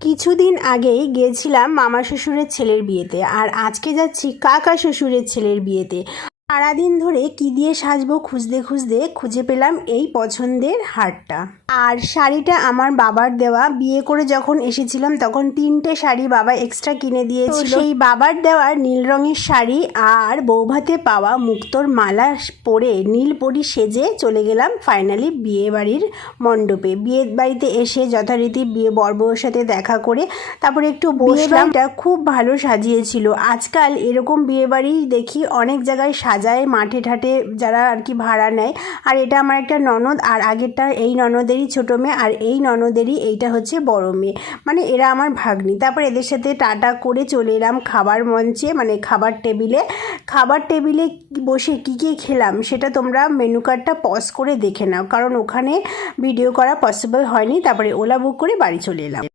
কিছুদিন আগেই গিয়েছিলাম মামা শ্বশুরের ছেলের বিয়েতে আর আজকে যাচ্ছি কাকা শ্বশুরের ছেলের বিয়েতে। সারাদিন ধরে কি দিয়ে সাজবো খুঁজতে খুঁজতে খুঁজে পেলাম এই পছন্দের হারটা। আর শাড়িটা আমার বাবার দেওয়া। বিয়ে করে যখন এসেছিলাম তখন তিনটে শাড়ি বাবা এক্সট্রা কিনে দিয়েছিল। সেই বাবার দেওয়ার নীল রঙের শাড়ি আর বৌভাতে পাওয়া মুক্তোর মালা পরে নীল পরি সেজে চলে গেলাম ফাইনালি বিয়ে বাড়ির মণ্ডপে। বিয়ে বাড়িতে এসে যথারীতি বিয়ে বর্বর সাথে দেখা করে তারপরে একটু এটা খুব ভালো সাজিয়েছিল। আজকাল এরকম বিয়ে বাড়ি দেখি অনেক জায়গায় সাজায় মাঠে ঠাটে যারা আর কি ভাড়া নেয়। আর এটা আমার একটা ননদ, আর আগেরটা এই ননদেরই ছোটো মেয়ে, আর এই ননদেরই এইটা হচ্ছে বড় মেয়ে। মানে এরা আমার ভাগ্নি। তারপর এদের সাথে টাটা করে চলে এলাম খাবার মঞ্চে মানে খাবার টেবিলে। খাবার টেবিলে বসে কী কী খেলাম সেটা তোমরা মেনু কার্ডটা পজ করে দেখে নাও। কারণ ওখানে ভিডিও করা পসিবল হয়নি। তারপরে ওলা বুক করে বাড়ি চলে এলাম।